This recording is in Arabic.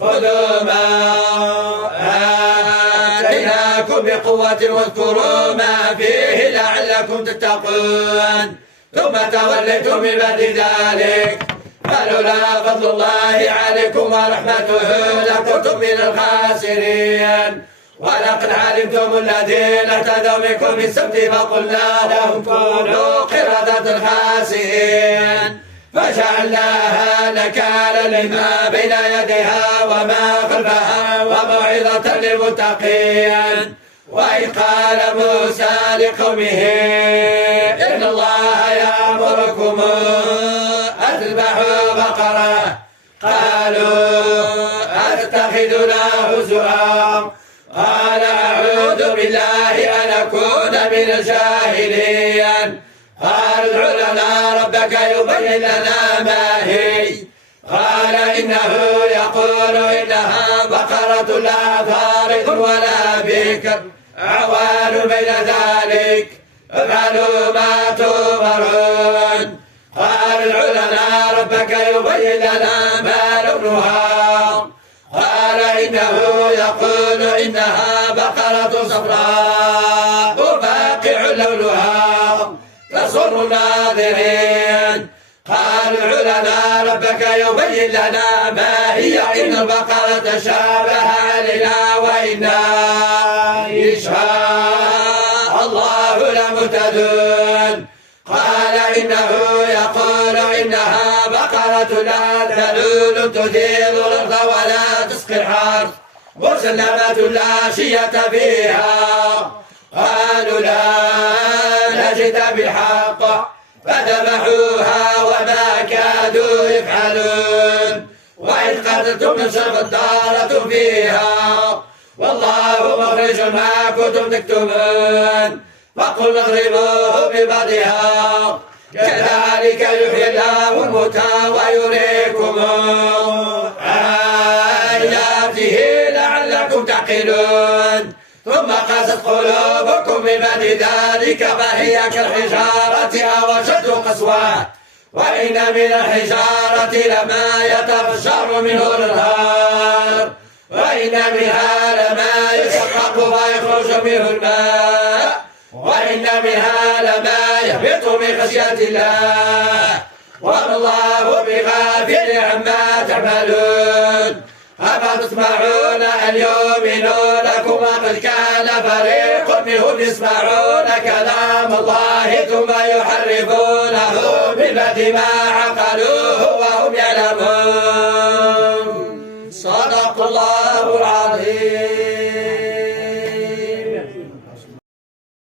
خذوا ما آتيناكم بقوة واذكروا ما فيه لعلكم تتقون ثم توليتم من بعد ذلك فلولا فضل الله عليكم ورحمته لكنتم من الخاسرين ولقد علمتم الذين اعتدوا منكم في السبت فقلنا لهم كونوا قردة خاسئين فجعلناها نكالا لما بين يديها وما خلفها وموعظة للمتقين وإذ قال موسى لقومه إن الله يأمركم أن تذبحوا بقرة قالوا أتتخذنا هزوا قال أعوذ بالله أن أكون من الجاهلين قال ادع لنا ربك يبين لنا ما هي قال إنه يقول إنها بقرة لا فارض ولا بكر عوان بين ذلك افعلوا ما تؤمرون قال ادع لنا ربك يبين لنا ما لونها قال إنه يقول إنها بقرة صفراء فاقع لونها تسر الناظرين قال ادع لنا ربك يبين لنا ما هي إن البقرة شابه علينا وإنا إن شاء الله لمهتدون قال إنه يقول إنها بقرة لا ذلول تثير الأرض ولا تسقي الحرث مسلمة لا شية فيها قالوا لا نجد بالحق فذبحوها وما كادوا يفعلون وإذ قتلتم نفسا فادارأتم فيها والله مخرج ما كنتم تكتمون فقل اضربوه ببعضها كذلك يحيي الله الموتى ويريكم آياته لعلكم تعقلون ثم قست قلوبكم من بعد ذلك فهي كالحجارة أو أشد قسوة وإن من الحجارة لما يتفجر منه الأنهار وإن منها لما يشقق فيخرج منه الماء وإن منها لما يهبط من خشية الله وما الله بغافل عما تعملون أفتطمعون أن يؤمنوا لكم وقد كان فريق منهم يسمعون كلام الله ثم يحرفونه من بعد ما عقلوه وهم يعلمون صدق الله العظيم.